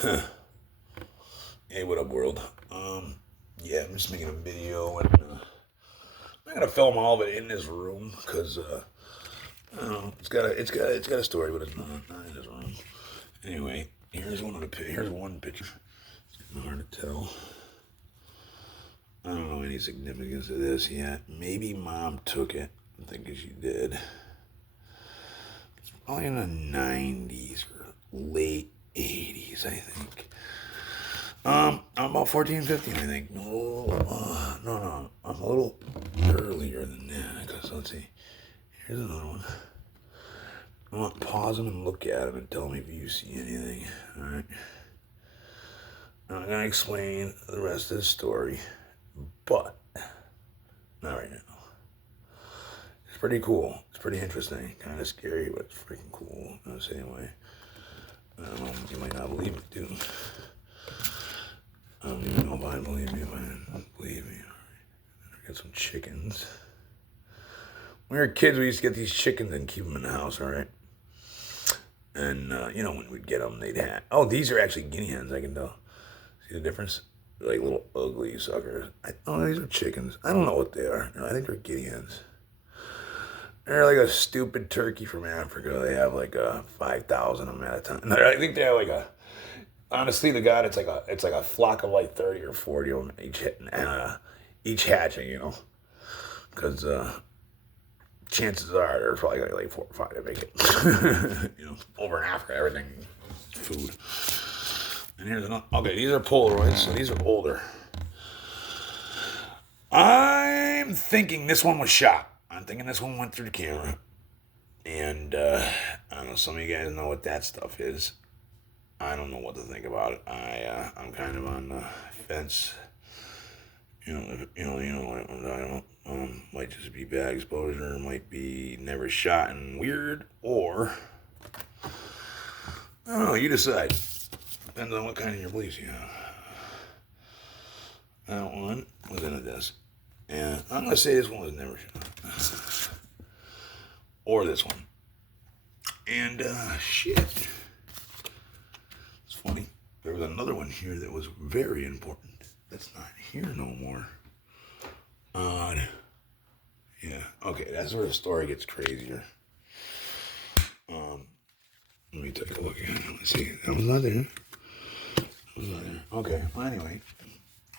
Hey, what up, world? Yeah, I'm just making a video, and I'm gonna film all of it in this room because I don't know, it's got a story, but it's not in this room. Anyway, here's one picture. It's hard to tell. I don't know any significance of this yet. Maybe mom took it. I'm thinking she did. It's probably in the '90s or late '80s, I think. I'm about 14, 15, I think. No. I'm a little earlier than that. Because, let's see. Here's another one. I want to pause them and look at them and tell me if you see anything. Alright? I'm going to explain the rest of the story. But, not right now. It's pretty cool. It's pretty interesting. Kind of scary, but it's freaking cool in the same way. You might not believe it, dude. I don't even know if I believe me. If I didn't believe me. Get some chickens. When we were kids, we used to get these chickens and keep them in the house, all right? And, when we'd get them, they'd have... Oh, these are actually guinea hens, I can tell. See the difference? They're like little ugly suckers. These are chickens. I don't know what they are. No, I think they're guinea hens. They're like a stupid turkey from Africa. They have like 5,000 of them at a time. I think they have like a... Honestly, to God, it's like a flock of like 30 or 40 of them each hatching, because chances are there's probably gonna be like 4 or 5 to make it. Over in Africa, everything food. And here's another. Okay, these are Polaroids, so these are older. I'm thinking this one was shot. I'm thinking this one went through the camera, and I don't know. Some of you guys know what that stuff is. I don't know what to think about it. I'm kind of on the fence. I don't. Might just be bad exposure. Might be never shot and weird, or I don't know. You decide. Depends on what kind of your beliefs you have. That one was in a desk, and I'm gonna say this one was never shot, or this one. And shit. Funny. There was another one here that was very important. That's not here no more. Odd. Yeah. Okay, that's where the story gets crazier. Let me take a look at it. Let's see. That was not there. Okay. Well, anyway,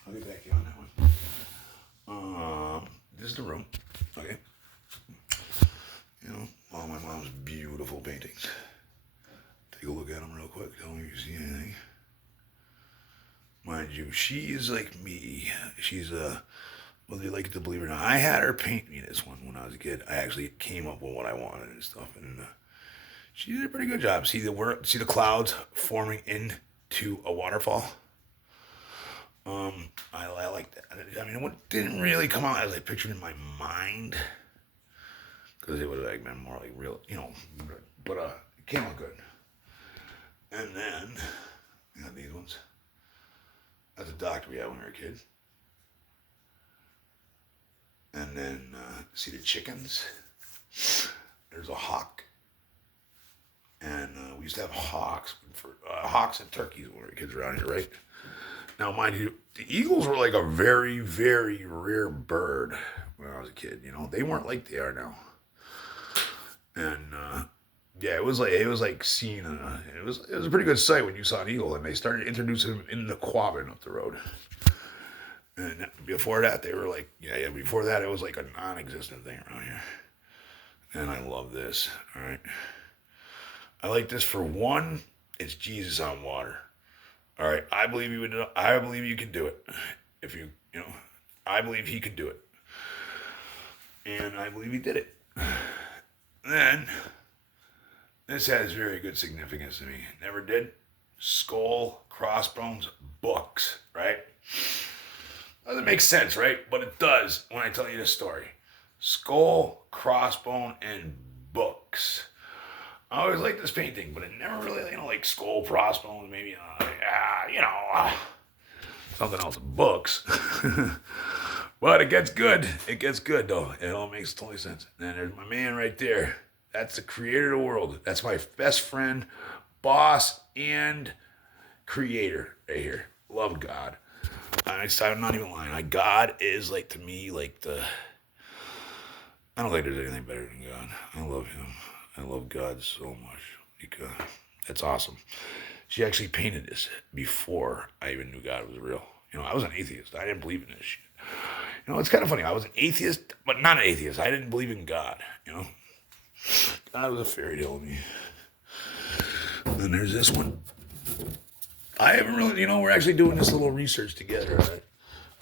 I'll get back to you on that one. This is the room. Okay. All my mom's beautiful paintings. Take a look at them real quick. Tell me if you see anything. Mind you, she is like me. She's whether you like it to believe it or not. I had her paint me this one when I was a kid. I actually came up with what I wanted and stuff, and she did a pretty good job. See the clouds forming into a waterfall. I like that. I mean, it didn't really come out as I pictured in my mind, because it would have been more like real, but it came out good. And then, we got these ones. That's a doctor we had when we were kids. And then, see the chickens? There's a hawk. And we used to have hawks and turkeys when we were kids around here, right? Now, mind you, the eagles were like a very, very rare bird when I was a kid. They weren't like they are now. And yeah, it was like seeing it was a pretty good sight when you saw an eagle, and they started introducing them in the Quabbin up the road. And before that, they were like, before that, it was like a non-existent thing around here. And I love this. All right, I like this for one. It's Jesus on water. All right, I believe you would. I believe you can do it. If I believe he could do it, and I believe he did it. Then. This has very good significance to me. Never did. Skull, crossbones, books, right? Doesn't make sense, right? But it does when I tell you this story. Skull, crossbone, and books. I always liked this painting, but it never really, like skull, crossbones, maybe, something else, books. But it gets good. It gets good, though. It all makes totally sense. And there's my man right there. That's the creator of the world. That's my best friend, boss, and creator right here. Love God. I'm not even lying. God is like to me like the. I don't think there's anything better than God. I love him. I love God so much. Like, that's awesome. She actually painted this before I even knew God was real. I was an atheist. I didn't believe in this shit. It's kind of funny. I was an atheist, but not an atheist. I didn't believe in God. God was a fairy tale to me. And then there's this one. I haven't really, we're actually doing this little research together. Right?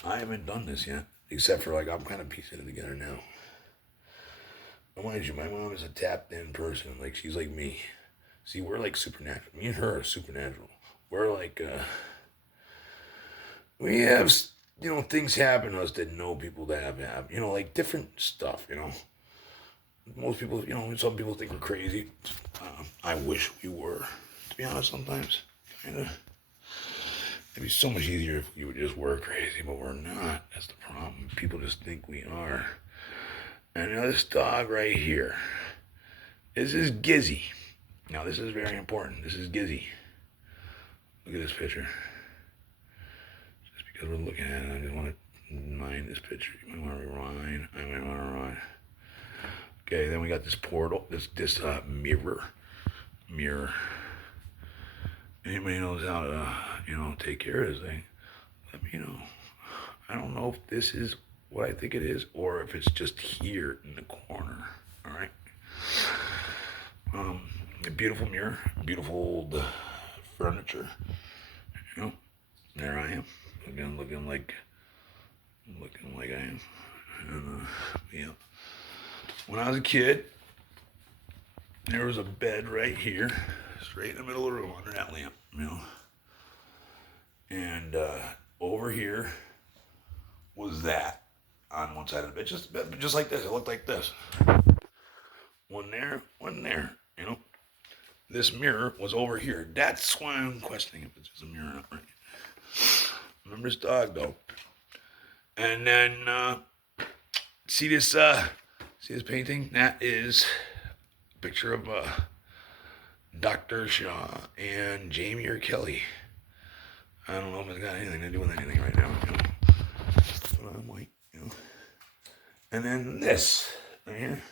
I haven't done this yet, except for I'm kind of piecing it together now. But mind you, my mom is a tapped in person. Like, she's like me. See, we're like supernatural. Me and her are supernatural. We're like, we have, things happen to us that no people that have, like different stuff, Most people, some people think we're crazy. I wish we were, to be honest, sometimes. Kind of. It'd be so much easier if we just were crazy, but we're not. That's the problem. People just think we are. And this dog right here. This is Gizzy. Now, this is very important. This is Gizzy. Look at this picture. Just because we're looking at it, I just want to mind this picture. You might want to rewind. I might want to rewind. Okay, then we got this portal, this mirror. Anybody knows how to, take care of this thing, let me know. I don't know if this is what I think it is or if it's just here in the corner, all right? A beautiful mirror, beautiful old furniture, there I am, looking like I am, and, when I was a kid, there was a bed right here, straight in the middle of the room under that lamp, And over here was that on one side of the bed, just like this. It looked like this. One there, This mirror was over here. That's why I'm questioning if it's just a mirror or not, right? Remember this dog, though. And then, see this painting? That is a picture of Dr. Shaw and Jamie or Kelly. I don't know if it's got anything to do with anything right now, But I'm white, And then this right here.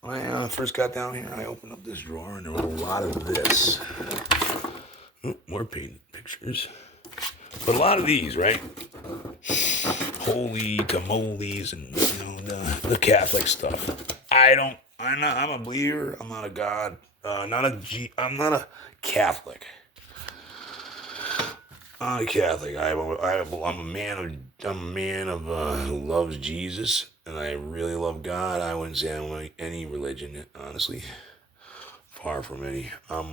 When I first got down here, I opened up this drawer and there was a lot of this. More painted pictures. But a lot of these, right? Holy tamales and, the Catholic stuff. I'm a believer. I'm not a God. I'm not a Catholic. I'm a Catholic. I'm a man of who loves Jesus, and I really love God. I wouldn't say I'm like any religion, honestly. Far from any. I'm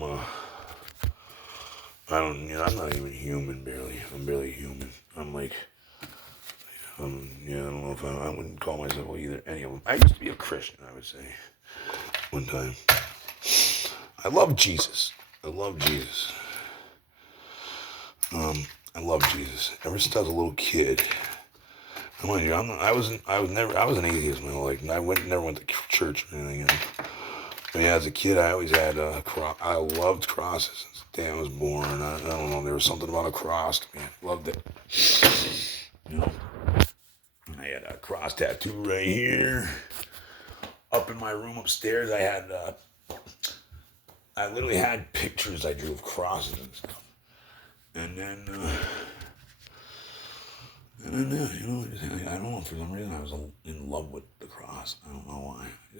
not even human, barely. I'm barely human. I'm like, I don't know if I wouldn't call myself either any of them. I used to be a Christian, I would say, one time. I love Jesus. I love Jesus. Ever since I was a little kid. I was an atheist my whole life. I never went to church or anything. But yeah, as a kid, I always had I loved crosses. Since the day I was born. I don't know. There was something about a cross to me. I loved it. I had a cross tattoo right here. Up in my room upstairs, I literally had pictures I drew of crosses and stuff. And then, I don't know, for some reason I was in love with the cross. I don't know why. I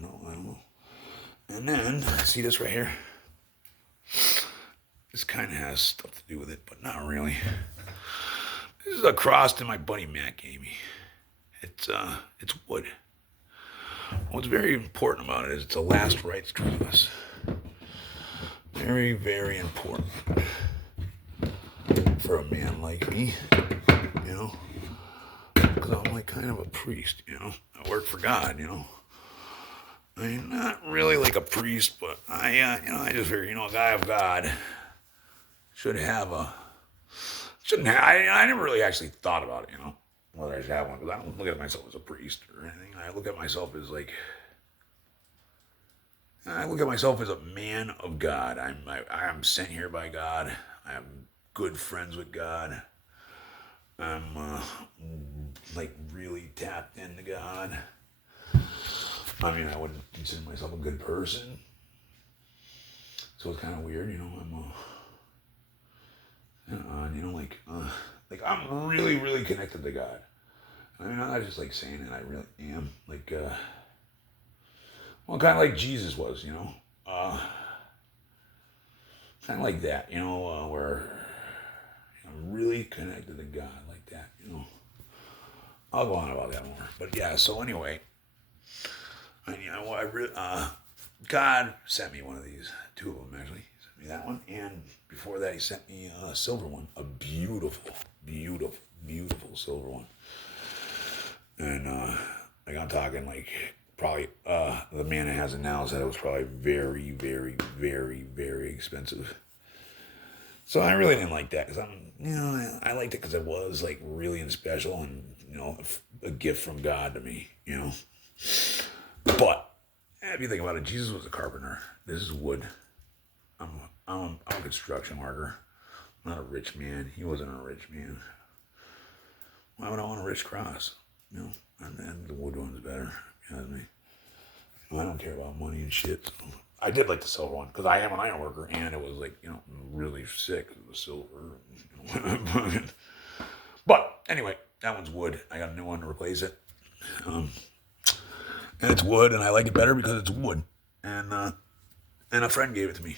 don't know. And then, see this right here? This kind of has stuff to do with it, but not really. This is a cross that my buddy Matt gave me. It's wood. What's very important about it is it's a last rites cross. Very, very important. For a man like me, because I'm like kind of a priest, I work for God, I mean, not really like a priest, but I just figure, a guy of God shouldn't have, I never really actually thought about it, whether I should have one, because I don't look at myself as a priest or anything. I look at myself as like, I look at myself as a man of God. I am sent here by God. I'm good friends with God. I'm like really tapped into God. I mean, I wouldn't consider myself a good person, so it's kind of weird, you know. Like I'm really, really connected to God. I mean, I'm not just like saying it. I really am. Like, well, kind of like Jesus was, you know. Kind of like that, you know, where I'm really connected to God like that, you know. I'll go on about that more. But yeah, so anyway, God sent me one of these, two of them actually. He sent me that one, and before that, he sent me a silver one, a beautiful, beautiful, beautiful silver one. And like I'm talking like probably the man that has it now said it was probably very, very, very, very expensive. So I really didn't like that because I liked it because it was like really and special and a gift from God to me, you know. But if you think about it, Jesus was a carpenter. This is wood. I'm I'm a construction worker. I'm not a rich man. He wasn't a rich man. Why would I want a rich cross? You know, and the wood one's better. You know what I mean? I don't care about money and shit. So I did like the silver one because I am an iron worker, and it was like really sick. It was silver. But anyway, that one's wood. I got a new one to replace it, um, and it's wood, and I like it better because it's wood. And a friend gave it to me,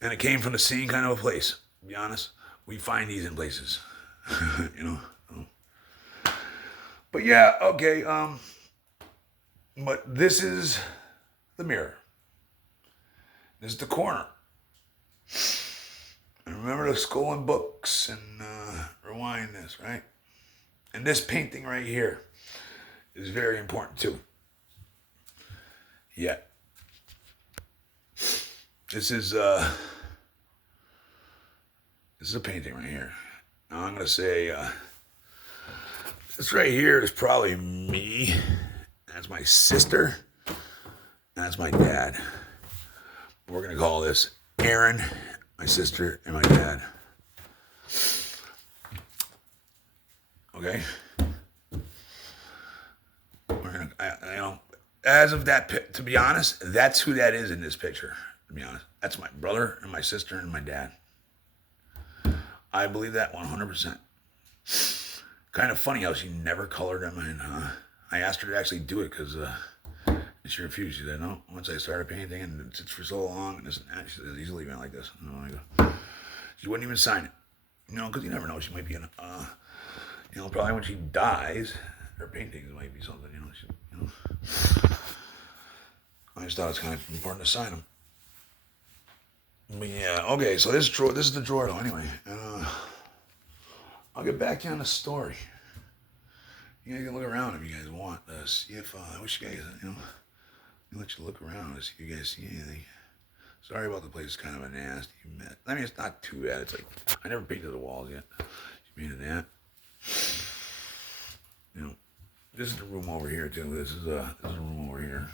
and it came from the same kind of a place. To be honest, we find these in places, you know. But yeah, okay. But this is the mirror. This is the corner. And remember the skull and books and rewind this, right? And this painting right here is very important too. Yeah. This is a painting right here. Now I'm gonna say this right here is probably me. That's my sister. And that's my dad. We're gonna call this Aaron, my sister, and my dad. Okay. We're gonna, as of that, to be honest, that's who that is in this picture. To be honest, that's my brother and my sister and my dad. I believe that 100%. Kind of funny how she never colored them in, huh? I asked her to actually do it because she refused. She said, no, once I started painting and it sits for so long and this and that, she said, he's leaving it like this. And I go, she wouldn't even sign it. Because you never know. She might be in, probably when she dies, her paintings might be something, I just thought it's kind of important to sign them. But yeah, okay, so this is the drawer though, anyway. And, I'll get back to you on the story. You guys can look around if you guys want. See if I wish you guys, let you look around to see if you guys see anything. Sorry about the place. It's kind of a nasty mess. I mean, it's not too bad. It's like I never painted the walls yet. She painted that. This is the room over here too. This is a room over here.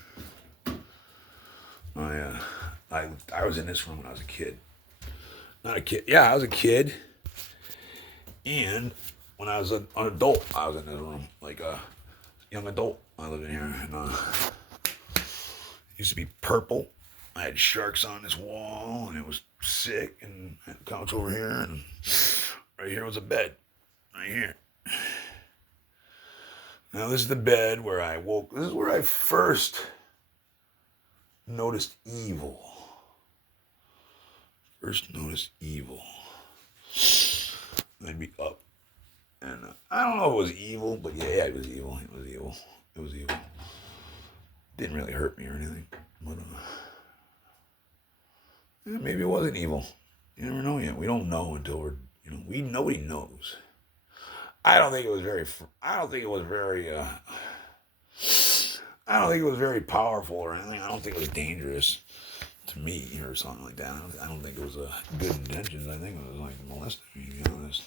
I was in this room when I was a kid. Not a kid. Yeah, I was a kid. And when I was an adult, I was in this room, like a young adult. I lived in here, and it used to be purple. I had sharks on this wall, and it was sick. And I had a couch over here, and right here was a bed, right here. Now this is the bed where I woke. This is where I first noticed evil. First noticed evil. I'd be up. And I don't know if it was evil, but yeah, it was evil. It was evil. It was evil. Didn't really hurt me or anything. But maybe it wasn't evil. You never know yet. We don't know until nobody knows. I don't think it was very, I don't think it was very, I don't think it was very powerful or anything. I don't think it was dangerous to me or something like that. I don't think it was good intentions. I think it was like molesting me, to be honest.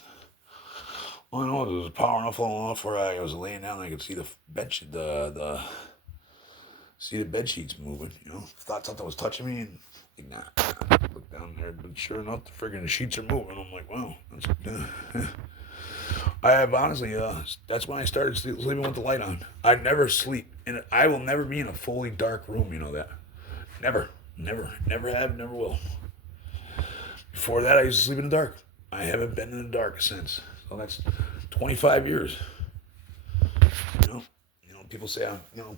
All I know is it was powerful enough where I was laying down and I could see the bench, the see the bed sheets moving, thought something was touching me, and like, nah. Look down there, but sure enough, the friggin' sheets are moving. I'm like, wow. I have honestly, that's when I started sleeping with the light on. I never sleep, and I will never be in a fully dark room. You know that. Never, never have, never will. Before that, I used to sleep in the dark. I haven't been in the dark since. So that's 25 years. You know, people say,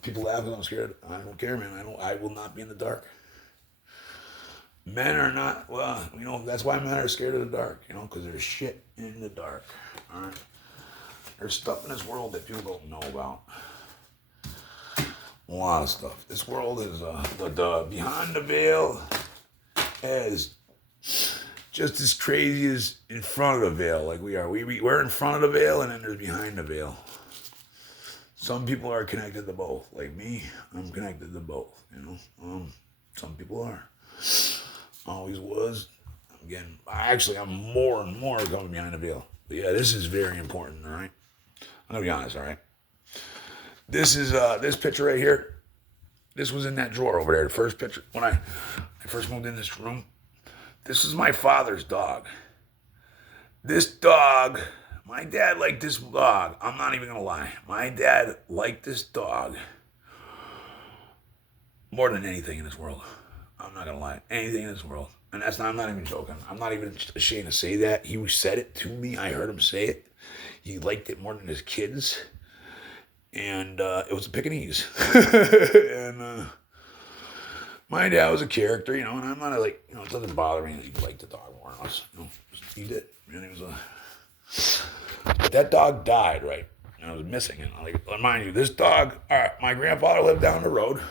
people laugh when I'm scared. I don't care, man. I will not be in the dark. Men are not, well, that's why men are scared of the dark, because there's shit in the dark. All right. There's stuff in this world that people don't know about. A lot of stuff. This world is, the behind the veil is just as crazy as in front of the veil, like we are. We're in front of the veil, and then there's behind the veil. Some people are connected to both. Like me, I'm connected to both, Some people are. Always was. Again, I'm more and more going behind the veil. But yeah, this is very important, all right? I'm going to be honest, all right? This is, this picture right here. This was in that drawer over there, the first picture. When I first moved in this room, this is my father's dog. This dog, my dad liked this dog. I'm not even going to lie. My dad liked this dog more than anything in this world. I'm not going to lie. Anything in this world. And I'm not even joking. I'm not even ashamed to say that. He said it to me. I heard him say it. He liked it more than his kids. And it was a Pekingese. And my dad was a character, and I'm not like, it doesn't bother me that he liked the dog more than us. He did. And he was but that dog died, right? And I was missing it. Like, mind you, this dog, all right, my grandfather lived down the road.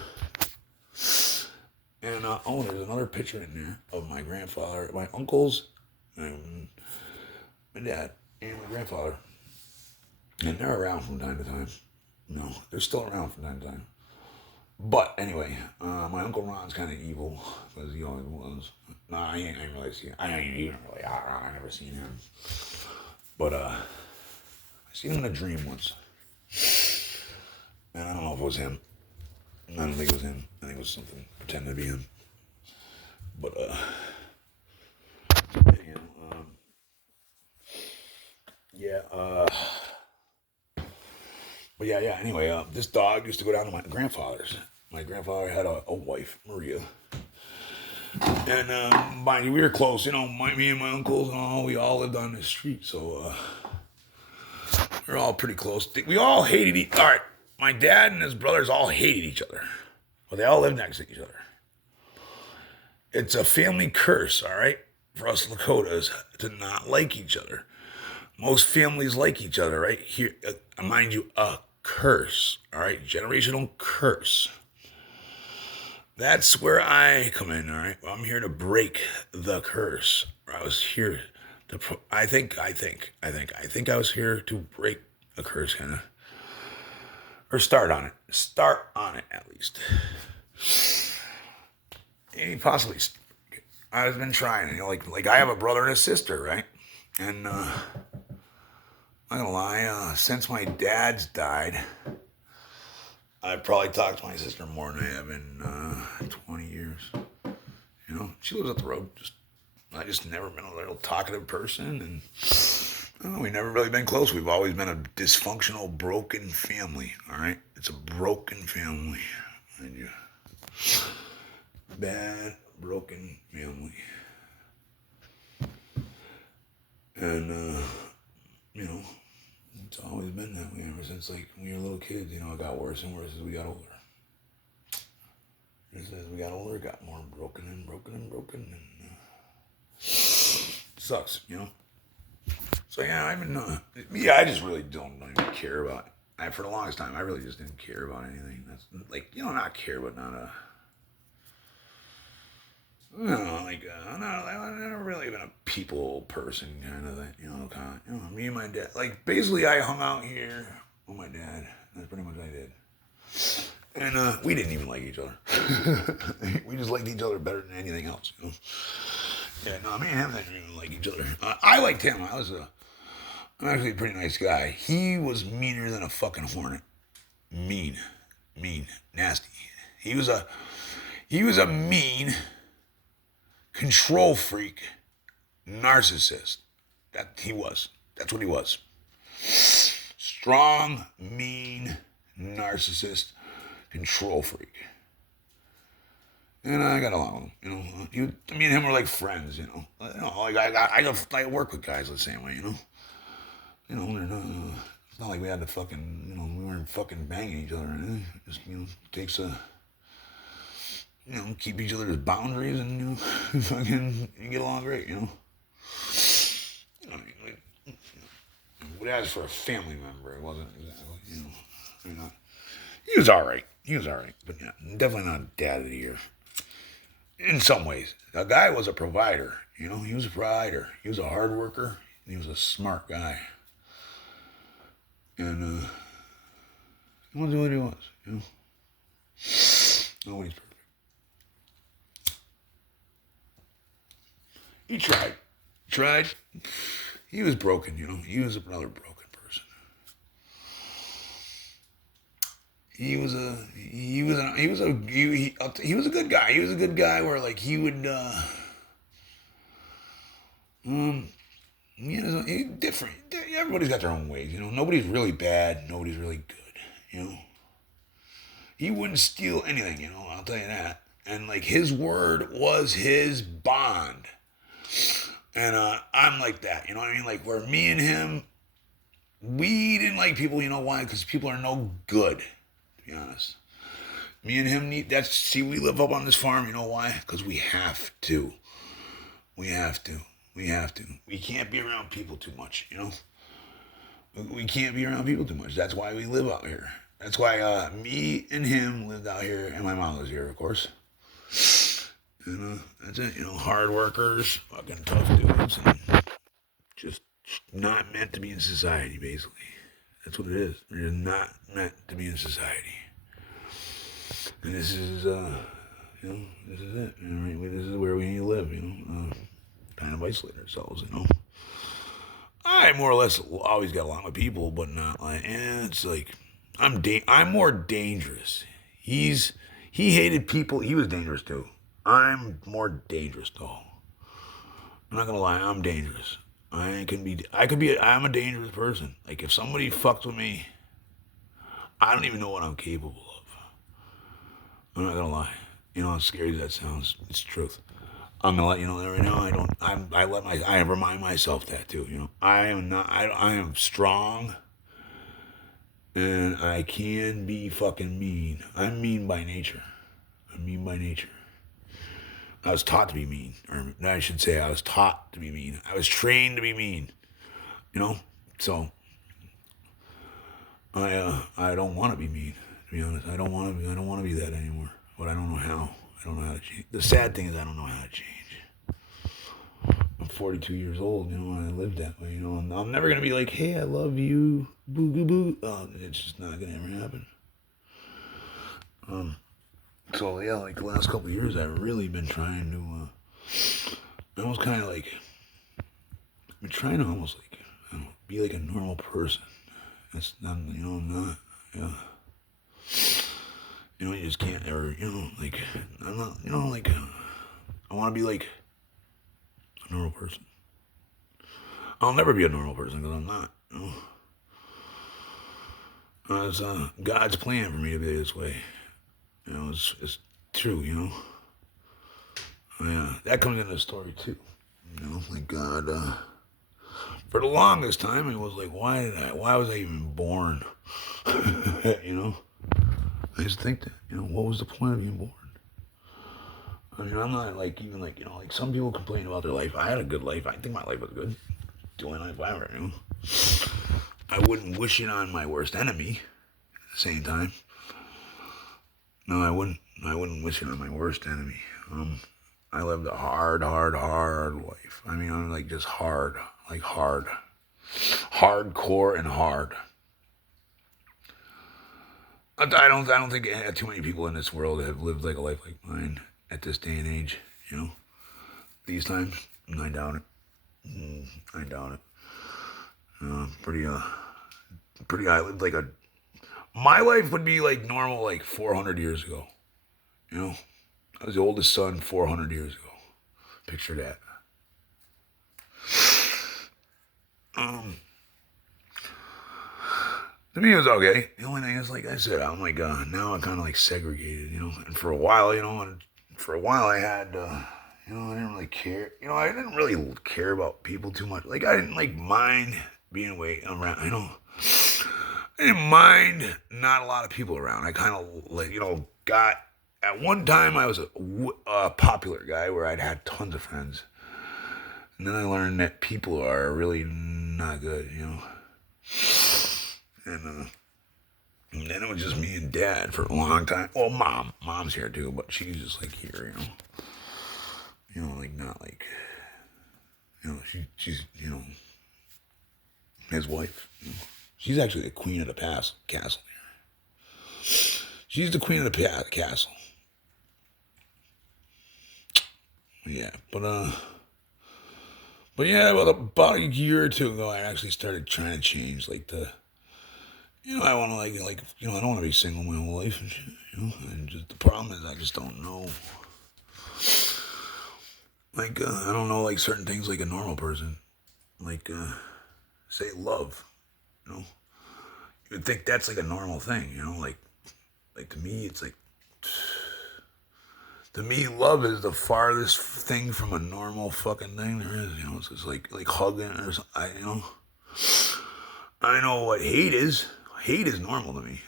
And, there's another picture in there of my grandfather, my uncles, and my dad, and my grandfather. And they're around from time to time. No, they're still around from time to time. But anyway, my Uncle Ron's kind of evil, because he always was. No, I ain't really seen him. I ain't even really out Ron. I never seen him. But I seen him in a dream once. And I don't know if it was him. I don't think it was him. I think it was something pretending to be him. But, But yeah, anyway, this dog used to go down to my grandfather's. My grandfather had a wife, Maria. And, mind you, we were close, me and my uncles and all, we all lived on the street, so, we were all pretty close. We all hated all right, my dad and his brothers all hated each other. But they all lived next to each other. It's a family curse, all right, for us Lakotas to not like each other. Most families like each other, right? Here, mind you, a curse, all right? Generational curse. That's where I come in, all right? I'm here to break the curse. I was here to, I think I was here to break a curse, kind of. Or start on it. Start on it, at least. And possibly, I've been trying, like I have a brother and a sister, right? And, I'm not gonna lie, since my dad's died, I've probably talked to my sister more than I have in 20 years. She lives up the road. I just never been a little talkative person, and I don't know, we've never really been close. We've always been a dysfunctional, broken family, all right? It's a broken family, mind you. Bad, broken family. And, it's always been that way ever since, like, when we were little kids, it got worse and worse as we got older. As we got older, it got more broken, and sucks, So, yeah, I just really don't even care about it. For the longest time, I really just didn't care about anything. That's, like, not care, but not I'm never really been a people person kind of thing, me and my dad, like, basically I hung out here with my dad. That's pretty much what I did. And, we didn't even like each other. We just liked each other better than anything else, Yeah, no, me and him didn't even like each other. I liked him. I'm actually a pretty nice guy. He was meaner than a fucking hornet. Mean, nasty. He was a mean control freak, narcissist. That he was. That's what he was. Strong, mean, narcissist, control freak. And I got along with him. Me and him were like friends. Like I work with guys the same way. It's not like we had to fucking, we weren't fucking banging each other or anything. Just, takes a, keep each other's boundaries and, fucking, you get along great, But as for a family member, it wasn't exactly, he was alright. But yeah, definitely not a dad of the year. In some ways. The guy was a provider, he was a provider. He was a hard worker. He was a smart guy. And, he was what he was, Nobody's perfect. He tried. He was broken, He was another broken person. He was a good guy. He was a good guy where like he would different. Everybody's got their own ways, Nobody's really bad. Nobody's really good, He wouldn't steal anything, I'll tell you that. And like his word was his bond. And I'm like that, you know what I mean? Like where me and him, we didn't like people, why? Because people are no good, to be honest. Me and him we live up on this farm, you know why? Because we have to. We can't be around people too much, We can't be around people too much. That's why we live out here. That's why me and him lived out here, and my mom was here, of course. That's it, hard workers, fucking tough dudes, and just not meant to be in society, basically. That's what it is. They're just not meant to be in society. And this is, this is it. This is where we need to live, kind of isolate ourselves, I more or less always get along with people, but not like, it's like, I'm more dangerous. He hated people. He was dangerous too. I'm more dangerous though. I'm not gonna lie, I'm dangerous. I'm a dangerous person. Like if somebody fucks with me, I don't even know what I'm capable of. I'm not gonna lie. As scary as that sounds, it's the truth. I'm gonna let you know that right now. I remind myself that too. I am strong, and I can be fucking mean. I'm mean by nature. I was taught to be mean, or I should say, I was taught to be mean. I was trained to be mean. So I don't want to be mean. To be honest, I don't want to be that anymore. But I don't know how. I don't know how to change. The sad thing is I don't know how to change. I'm 42 years old, and I live that way, and I'm never going to be like, hey, I love you, boo, boo, boo. It's just not going to ever happen. So, yeah, like the last couple of years, I've really been trying to, almost kind of like, I've been trying to almost like, be like a normal person. That's not, I'm not, yeah. You just can't ever, like, I'm not, like, I want to be like a normal person. I'll never be a normal person because I'm not, It's God's plan for me to be this way. It's true, Yeah, that comes into the story too. Like God, for the longest time, it was like, why was I even born? I just think that, what was the point of being born? I mean, I'm not like, even like, like some people complain about their life. I had a good life. I think my life was good. The only life I ever knew. I wouldn't wish it on my worst enemy at the same time. No, I wouldn't wish it on my worst enemy. I lived a hard life. I mean, I'm like just hard, hardcore and hard. I don't think too many people in this world have lived like a life like mine at this day and age. These times, I doubt it. I doubt it. Pretty. I lived like my life would be like normal like 400 years ago. You know, I was the oldest son 400 years ago. Picture that. To me, it was okay. The only thing is, like I said, I'm like, now I'm kind of like segregated, you know. And for a while, you know, I had, you know, I didn't really care. You know, I didn't really care about people too much. Like, I didn't like mind being away around. You know, I didn't mind not a lot of people around. I kind of like, you know, got at one time I was a popular guy where I'd had tons of friends, and then I learned that people are really not good. You know, and and then it was just me and dad for a long time. Well, mom's here too, but she's just like here, like not like, she's his wife. You know. She's actually the queen of the castle. She's the queen of the castle. Yeah, but yeah, well, about a year or two ago, I actually started trying to change, like I want to I don't want to be single my whole life and shit, and just the problem is I just don't know. Like, I don't know, like, certain things like a normal person. Like, say love, you know? You would think that's like a normal thing, Like to me, it's like, to me, love is the farthest thing from a normal fucking thing there is, It's just like hugging or something, I know what hate is. Hate is normal to me.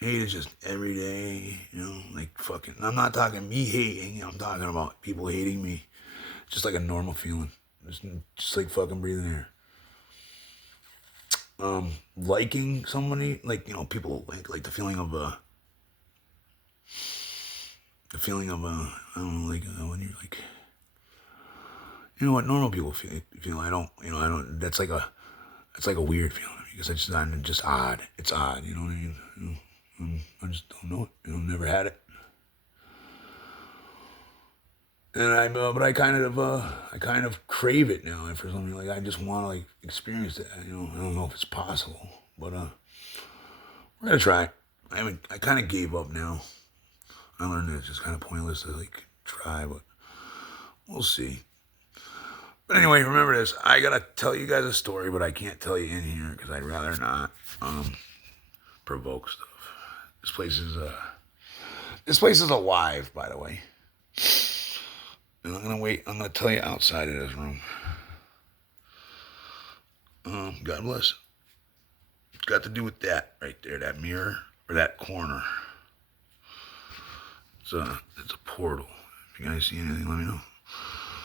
Hate is just every day, like fucking. I'm not talking me hating. I'm talking about people hating me. Just like a normal feeling. Just like fucking breathing air. Liking somebody, like people like I don't know, like when you're like, what normal people feel. I don't. That's like a weird feeling because I'm just odd. It's odd. You know what I mean? I just don't know it. Never had it. And but I kind of crave it now. And for something like I just want to like experience it. I don't know if it's possible, but we're gonna try. I kind of gave up now. I learned that it's just kind of pointless to like try, but we'll see. But anyway, remember this. I gotta tell you guys a story, but I can't tell you in here because I'd rather not provoke stuff. This place is alive, by the way. And I'm gonna tell you outside of this room. God bless. It's got to do with that right there, that mirror or that corner. It's a portal. If you guys see anything, let me know.